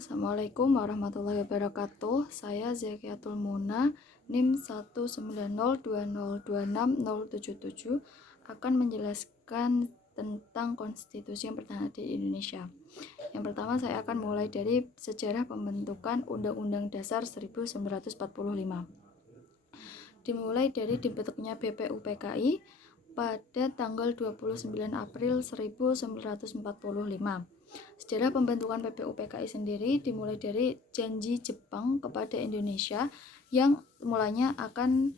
Assalamualaikum warahmatullahi wabarakatuh. Saya Zakiatul Muna, NIM 19020260077 akan menjelaskan tentang konstitusi yang pernah ada di Indonesia. Yang pertama, saya akan mulai dari sejarah pembentukan Undang-Undang Dasar 1945. Dimulai dari dibentuknya BPUPKI pada tanggal 29 April 1945. Sejarah pembentukan BPUPKI sendiri dimulai dari janji Jepang kepada Indonesia yang mulanya akan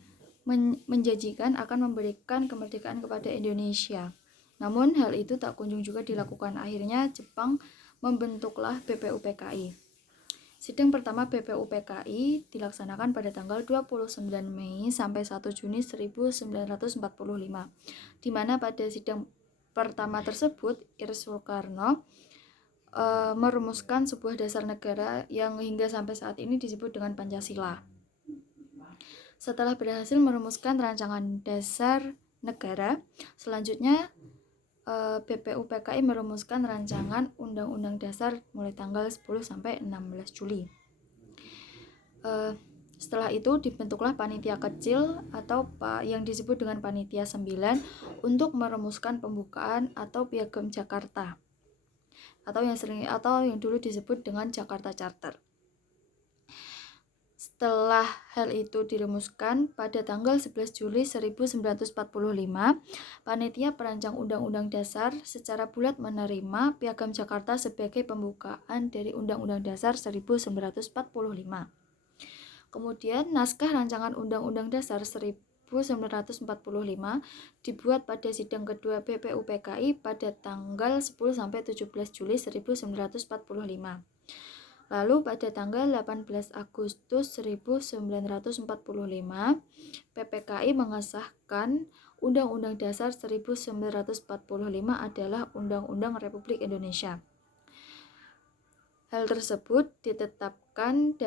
menjanjikan akan memberikan kemerdekaan kepada Indonesia. Namun hal itu tak kunjung juga dilakukan. Akhirnya Jepang membentuklah BPUPKI. Sidang pertama BPUPKI dilaksanakan pada tanggal 29 Mei sampai 1 Juni 1945, di mana pada sidang pertama tersebut Ir Soekarno merumuskan sebuah dasar negara yang hingga sampai saat ini disebut dengan Pancasila. Setelah berhasil merumuskan rancangan dasar negara, selanjutnya BPUPKI merumuskan rancangan Undang-Undang Dasar mulai tanggal 10 sampai 16 Juli. Setelah itu dibentuklah panitia kecil atau yang disebut dengan panitia 9 untuk merumuskan pembukaan atau Piagam Jakarta atau yang dulu disebut dengan Jakarta Charter. Setelah hal itu dirumuskan pada tanggal 11 Juli 1945, panitia perancang Undang-Undang Dasar secara bulat menerima Piagam Jakarta sebagai pembukaan dari Undang-Undang Dasar 1945. Kemudian naskah rancangan Undang-Undang Dasar 1945 dibuat pada sidang kedua BPUPKI pada tanggal 10 sampai 17 Juli 1945. Lalu pada tanggal 18 Agustus 1945, PPKI mengesahkan Undang-Undang Dasar 1945 adalah Undang-Undang Republik Indonesia. Hal tersebut ditetapkan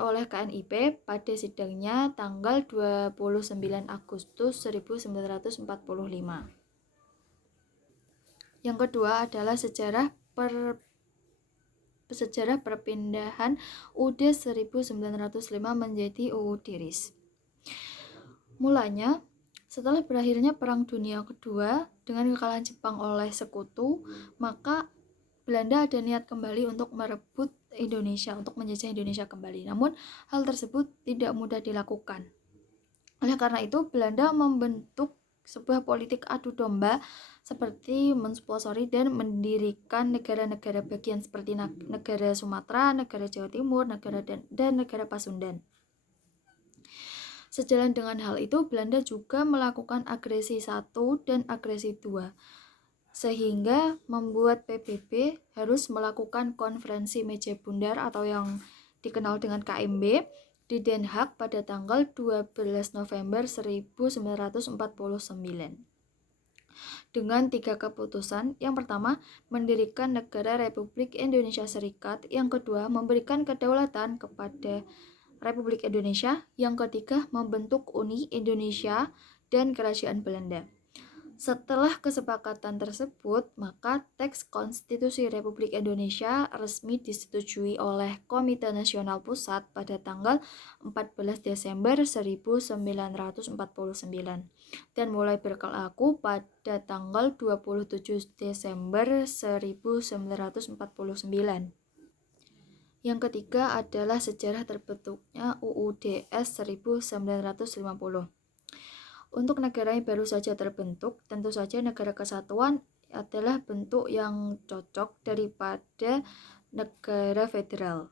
oleh KNIP pada sidangnya tanggal 29 Agustus 1945. Yang kedua adalah sejarah perpindahan UUD 1905 menjadi UUD RIS. Mulanya, setelah berakhirnya Perang Dunia Kedua dengan kekalahan Jepang oleh sekutu, maka Belanda ada niat kembali untuk merebut Indonesia, untuk menjajah Indonesia kembali. Namun, hal tersebut tidak mudah dilakukan. Oleh karena itu, Belanda membentuk sebuah politik adu domba seperti mensponsori dan mendirikan negara-negara bagian seperti negara Sumatera, negara Jawa Timur, dan negara Pasundan. Sejalan dengan hal itu, Belanda juga melakukan agresi 1 dan agresi 2. Sehingga membuat PBB harus melakukan konferensi meja bundar atau yang dikenal dengan KMB di Den Haag pada tanggal 12 November 1949 dengan 3 keputusan. Yang pertama, mendirikan negara Republik Indonesia Serikat. Yang kedua, memberikan kedaulatan kepada Republik Indonesia. Yang ketiga, membentuk Uni Indonesia dan Kerajaan Belanda. Setelah kesepakatan tersebut, maka teks Konstitusi Republik Indonesia resmi disetujui oleh Komite Nasional Pusat pada tanggal 14 Desember 1949 dan mulai berlaku pada tanggal 27 Desember 1949. Yang ketiga adalah sejarah terbentuknya UUDS 1950. Untuk negara yang baru saja terbentuk, tentu saja negara kesatuan adalah bentuk yang cocok daripada negara federal.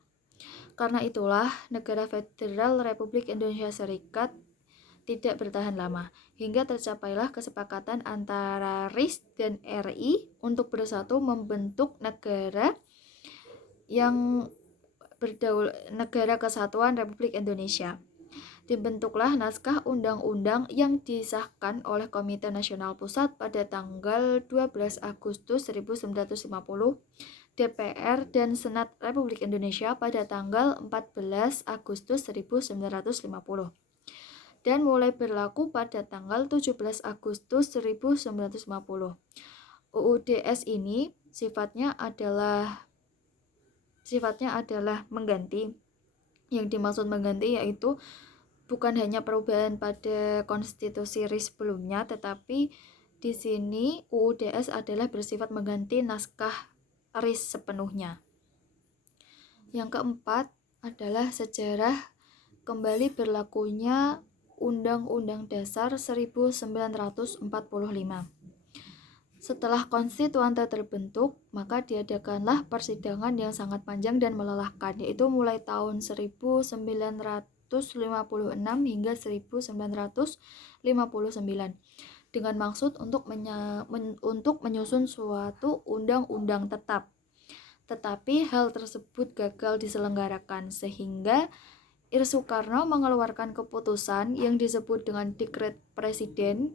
Karena itulah, negara federal Republik Indonesia Serikat tidak bertahan lama, hingga tercapailah kesepakatan antara RIS dan RI untuk bersatu membentuk negara yang negara kesatuan Republik Indonesia. Dibentuklah naskah undang-undang yang disahkan oleh Komite Nasional Pusat pada tanggal 12 Agustus 1950, DPR dan Senat Republik Indonesia pada tanggal 14 Agustus 1950, dan mulai berlaku pada tanggal 17 Agustus 1950. UUDS ini sifatnya adalah sifatnya adalah mengganti. Yang dimaksud mengganti yaitu bukan hanya perubahan pada konstitusi RI sebelumnya, tetapi di sini UUDS adalah bersifat mengganti naskah RI sepenuhnya. Yang keempat adalah sejarah kembali berlakunya Undang-Undang Dasar 1945. Setelah konstituante terbentuk, maka diadakanlah persidangan yang sangat panjang dan melelahkan, yaitu mulai tahun 1956 hingga 1959, dengan maksud untuk menyusun suatu undang-undang tetap. Tetapi hal tersebut gagal diselenggarakan, sehingga Ir Soekarno mengeluarkan keputusan yang disebut dengan Dekret Presiden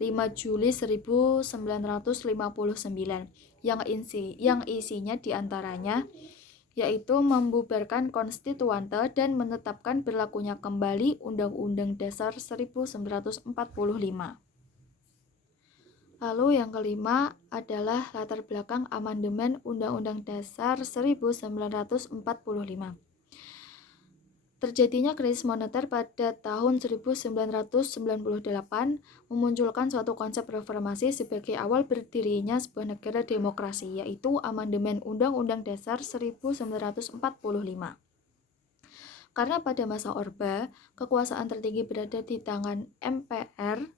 5 Juli 1959 yang isinya diantaranya yaitu membubarkan konstituante dan menetapkan berlakunya kembali Undang-Undang Dasar 1945. Lalu yang kelima adalah latar belakang amandemen Undang-Undang Dasar 1945. Terjadinya krisis moneter pada tahun 1998 memunculkan suatu konsep reformasi sebagai awal berdirinya sebuah negara demokrasi, yaitu amandemen Undang-Undang Dasar 1945. Karena pada masa Orba, kekuasaan tertinggi berada di tangan MPR,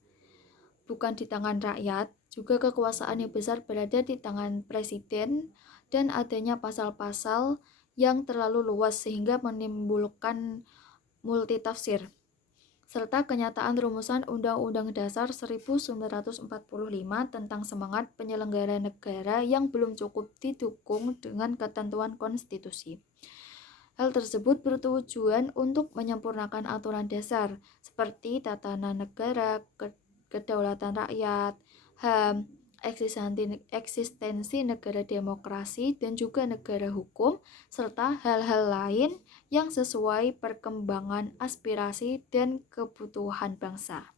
bukan di tangan rakyat, juga kekuasaan yang besar berada di tangan presiden, dan adanya pasal-pasal yang terlalu luas sehingga menimbulkan multitafsir, serta kenyataan rumusan Undang-Undang Dasar 1945 tentang semangat penyelenggara negara yang belum cukup didukung dengan ketentuan konstitusi. Hal tersebut bertujuan untuk menyempurnakan aturan dasar seperti tatanan negara, kedaulatan rakyat, HAM, eksistensi negara demokrasi dan juga negara hukum, serta hal-hal lain yang sesuai perkembangan aspirasi dan kebutuhan bangsa.